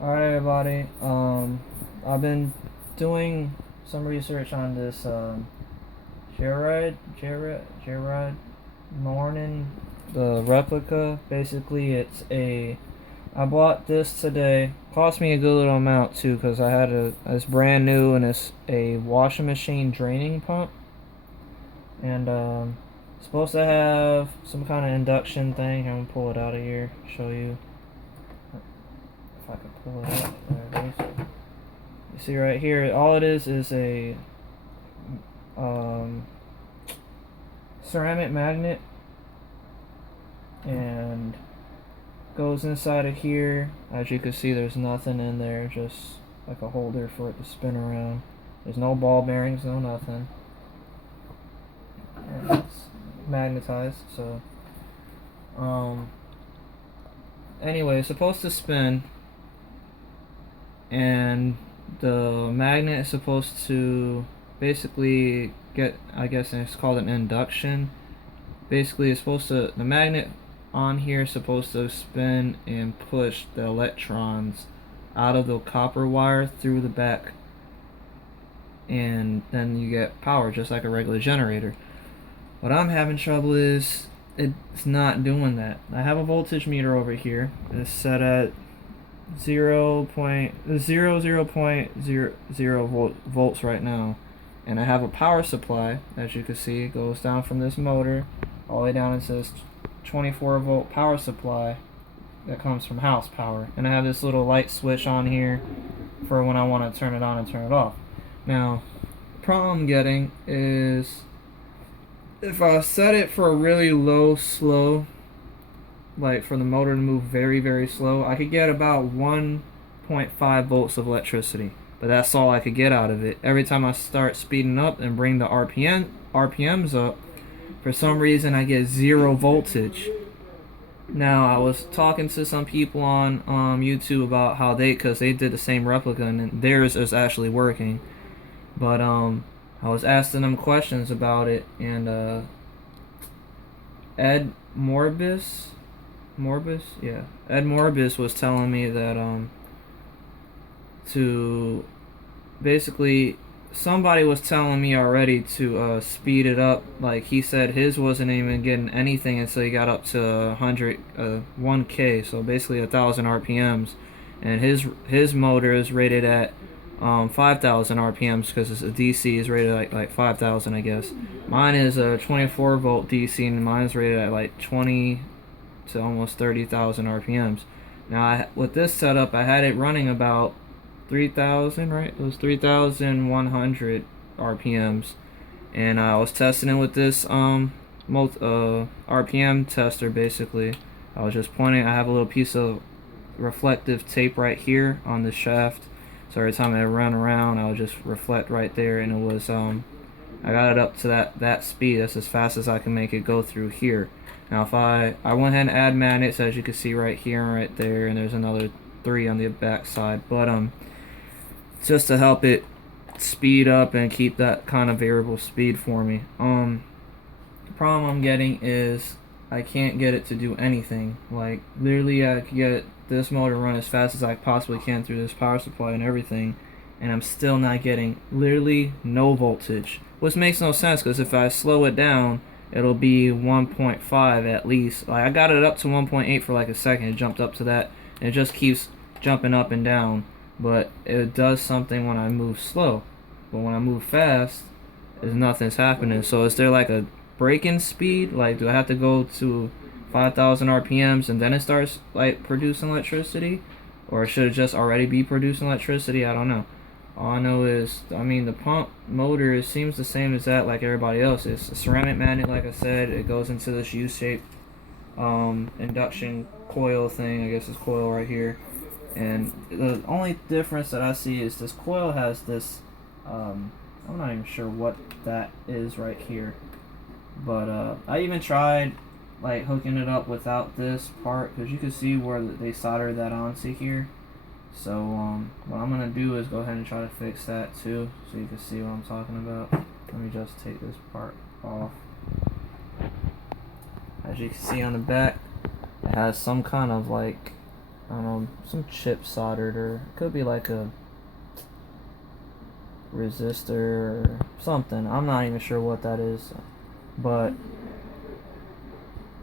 Alright, everybody. I've been doing some research on this Gerard morin, the replica. Basically, I bought this today. Cost me a good little amount too, because I had it's brand new and it's a washing machine draining pump, and supposed to have some kind of induction thing. I'm gonna pull it out of here, show you. If I can pull it up, there it is. You see right here, all it is a um, ceramic magnet, and goes inside of here. As you can see, there's nothing in there, just like a holder for it to spin around. There's no ball bearings, no nothing. And it's magnetized, so anyway, it's supposed to spin, and the magnet is supposed to basically get, I guess it's called an induction. Basically, the magnet on here is supposed to spin and push the electrons out of the copper wire through the back, and then you get power just like a regular generator. What I'm having trouble is it's not doing that. I have a voltage meter over here. It's set at 0.00 volts right now, and I have a power supply. As you can see, it goes down from this motor all the way down. It says 24 volt power supply that comes from house power, and I have this little light switch on here for when I want to turn it on and turn it off. Now, the problem I'm getting is if I set it for a really slow, like for the motor to move very, very slow, I could get about 1.5 volts of electricity. But that's all I could get out of it. Every time I start speeding up and bring the RPMs up, for some reason I get 0 voltage. Now, I was talking to some people on YouTube about how because they did the same replica and theirs is actually working. But I was asking them questions about it, and Ed Morbis, Ed Morbis was telling me that to basically, somebody was telling me already to speed it up. Like, he said his wasn't even getting anything until he got up to 1K, so basically 1,000 RPMs, and his motor is rated at 5,000 RPMs because it's a DC is rated at like 5,000, I guess. Mine is a 24 volt DC, and mine is rated at like 20 to almost 30,000 RPMs. Now, with this setup, I had it running about 3,000, right? It was 3,100 RPMs, and I was testing it with this RPM tester. Basically, I was just pointing. I have a little piece of reflective tape right here on the shaft, so every time I run around, I would just reflect right there, and it was I got it up to that speed. That's as fast as I can make it go through here. Now, if I went ahead and add magnets, as you can see right here and right there, and there's another 3 on the back side, but just to help it speed up and keep that kind of variable speed for me. The problem I'm getting is I can't get it to do anything. Like, literally, I could get this motor run as fast as I possibly can through this power supply and everything, and I'm still not getting literally no voltage, which makes no sense, because if I slow it down, it'll be 1.5 at least. Like, I got it up to 1.8 for like a second. It jumped up to that, and it just keeps jumping up and down, but it does something when I move slow. But when I move fast, nothing's happening. So is there like a break-in speed? Like, do I have to go to 5,000 RPMs and then it starts like producing electricity, or should it just already be producing electricity? I don't know. All I know is, the pump motor seems the same as that, like everybody else. It's a ceramic magnet, like I said. It goes into this U-shaped induction coil thing. I guess it's coil right here. And the only difference that I see is this coil has this, I'm not even sure what that is right here. But I even tried like hooking it up without this part, because you can see where they soldered that onto here. So what I'm going to do is go ahead and try to fix that too, so you can see what I'm talking about. Let me just take this part off. As you can see on the back, it has some kind of like I don't know, some chip soldered, or it could be like a resistor or something. I'm not even sure what that is, but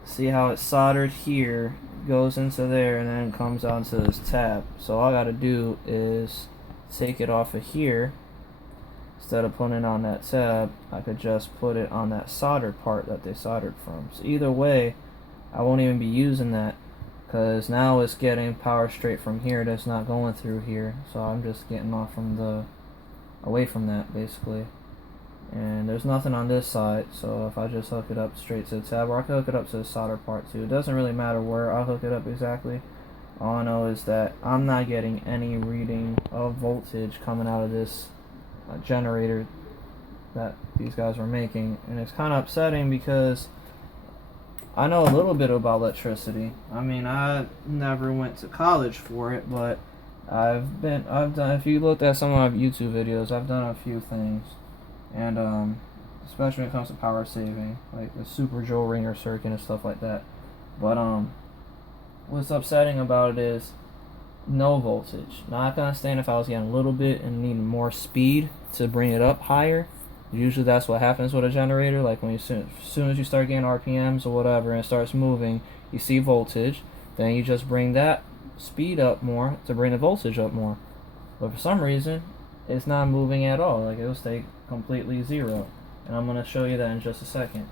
see how it's soldered here, goes into there, and then comes onto this tab. So all I gotta do is take it off of here. Instead of putting it on that tab, I could just put it on that soldered part that they soldered from. So either way, I won't even be using that, because now it's getting power straight from here that's not going through here. So I'm just getting off from away from that basically. And there's nothing on this side, so if I just hook it up straight to the tab, or I can hook it up to the solder part too. It doesn't really matter where I hook it up exactly. All I know is that I'm not getting any reading of voltage coming out of this generator that these guys were making, and it's kind of upsetting because I know a little bit about electricity. I mean, I never went to college for it, but I've done, if you looked at some of my YouTube videos, I've done a few things. And especially when it comes to power saving, like the super Joe ringer circuit and stuff like that. But what's upsetting about it is no voltage. Now I can understand if I was getting a little bit and needing more speed to bring it up higher. Usually that's what happens with a generator. Like when as soon as you start getting RPMs or whatever and it starts moving, you see voltage. Then you just bring that speed up more to bring the voltage up more. But for some reason, it's not moving at all. Like it'll stay completely zero. And I'm going to show you that in just a second.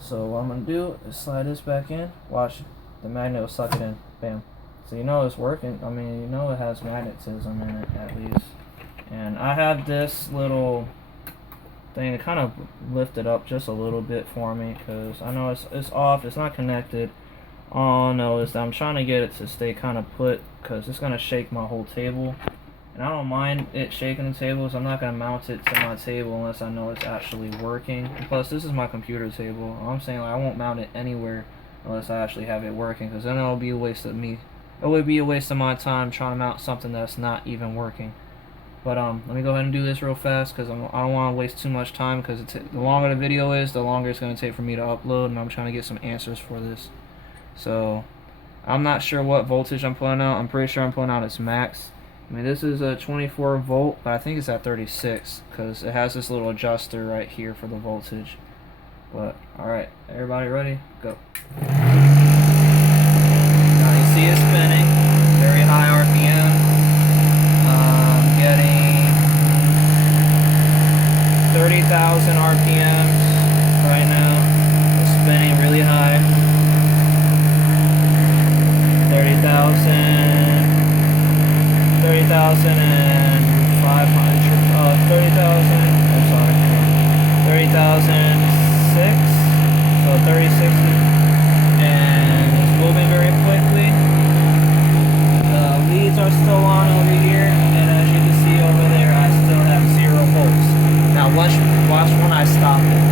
So what I'm going to do is slide this back in. Watch, the magnet will suck it in. Bam. So you know it's working. I mean, you know it has magnetism in it at least. And I have this little thing to kind of lift it up just a little bit for me, because I know it's off, it's not connected. All I know is that I'm trying to get it to stay kind of put, because it's going to shake my whole table. And I don't mind it shaking the table, so I'm not going to mount it to my table unless I know it's actually working. And plus, this is my computer table. I'm saying, like, I won't mount it anywhere unless I actually have it working, because then it'll be a waste of me. It would be a waste of my time trying to mount something that's not even working. But let me go ahead and do this real fast, because I don't want to waste too much time, because the longer the video is, the longer it's going to take for me to upload, and I'm trying to get some answers for this. So I'm not sure what voltage I'm pulling out. I'm pretty sure I'm pulling out its max. I mean, this is a 24 volt, but I think it's at 36, because it has this little adjuster right here for the voltage. But alright, everybody ready? Go. Now you see it spinning, very high RPM. Getting 30,000 RPMs right now. It's spinning really high. 30,006, so 36, and it's moving very quickly. The leads are still on over here, and as you can see over there, I still have 0 volts. Now watch when I stop it.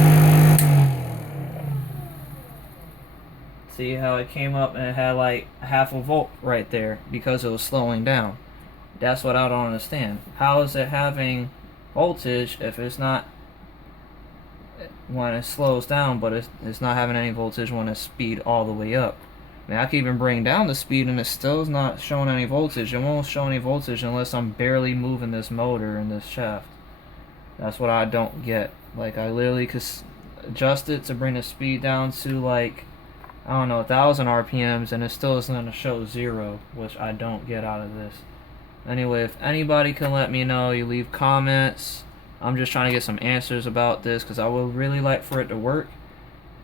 See how it came up and it had like half a volt right there because it was slowing down. That's what I don't understand. How is it having voltage if it's not when it slows down, but it's not having any voltage when it's speed all the way up? I mean, I can even bring down the speed and it still is not showing any voltage. It won't show any voltage unless I'm barely moving this motor in this shaft. That's what I don't get. Like, I literally could adjust it to bring the speed down to, like, I don't know, 1,000 RPMs, and it still isn't going to show 0, which I don't get out of this. Anyway, if anybody can let me know, you leave comments. I'm just trying to get some answers about this, because I would really like for it to work.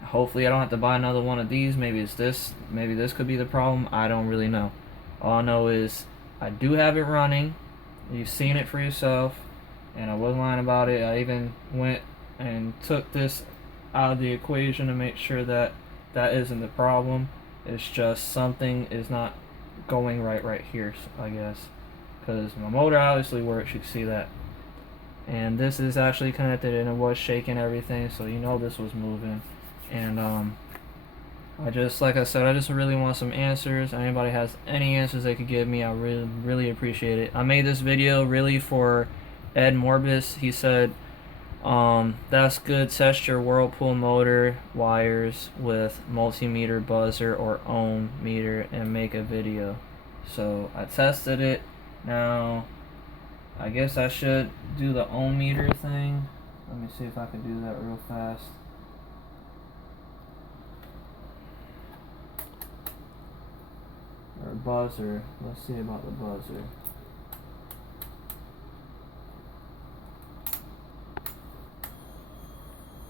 Hopefully I don't have to buy another one of these. Maybe it's this. Maybe this could be the problem. I don't really know. All I know is I do have it running. You've seen it for yourself, and I wasn't lying about it. I even went and took this out of the equation to make sure that that isn't the problem. It's just something is not going right here, I guess, because my motor obviously works. You can see that, and this is actually connected, and it was shaking everything, so you know this was moving. And I just, like I said, I just really want some answers. Anybody has any answers they could give me, I really appreciate it. I made this video really for Ed Morbis. He said That's good. Test your Whirlpool motor wires with multimeter buzzer or ohm meter and make a video. So I tested it. Now I guess I should do the ohm meter thing. Let me see if I can do that real fast. Or buzzer. Let's see about the buzzer.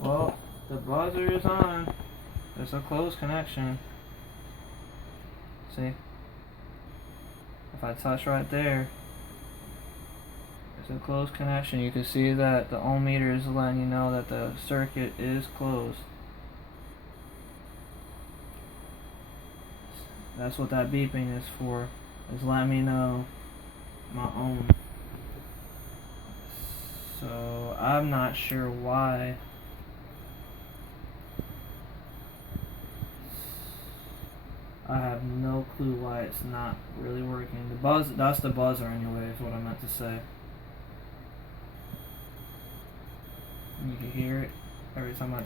Well, the buzzer is on. There's a closed connection. See? If I touch right there, there's a closed connection. You can see that the ohm meter is letting you know that the circuit is closed. That's what that beeping is for. Is letting me know my ohm. So I'm not sure why. I have no clue why it's not really working. That's the buzzer anyway, is what I meant to say. You can hear it every time I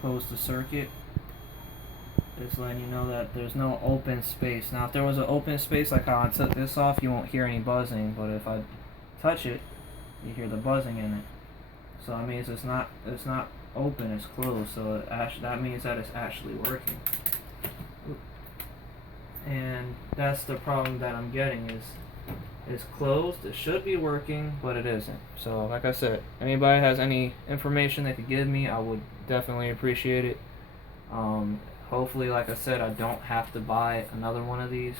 close the circuit. It's letting you know that there's no open space. Now if there was an open space, like how I took this off, you won't hear any buzzing, but if I touch it, you hear the buzzing in it. So that means it's not open, it's closed. So that means that it's actually working. And that's the problem that I'm getting, is it's closed. It should be working, but it isn't. So like I said, anybody has any information they could give me, I would definitely appreciate it. Hopefully, like I said, I don't have to buy another one of these.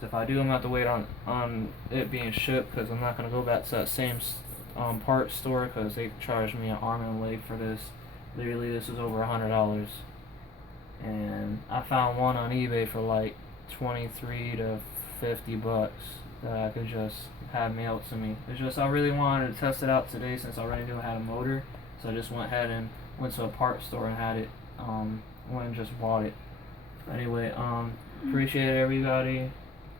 So if I do, I'm gonna have to wait on it being shipped, because I'm not gonna go back to that same parts store, because they charged me an arm and a leg for this. Literally, this was over $100, and I found one on eBay for like 23 to 50 bucks that I could just have mailed to me. It's just I really wanted to test it out today, since I already knew I had a motor. So I just went ahead and went to a parts store and had it. Went and just bought it. Anyway, appreciate everybody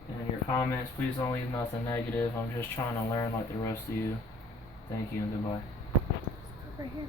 and your comments. Please don't leave nothing negative. I'm just trying to learn like the rest of you. Thank you and goodbye. Right here.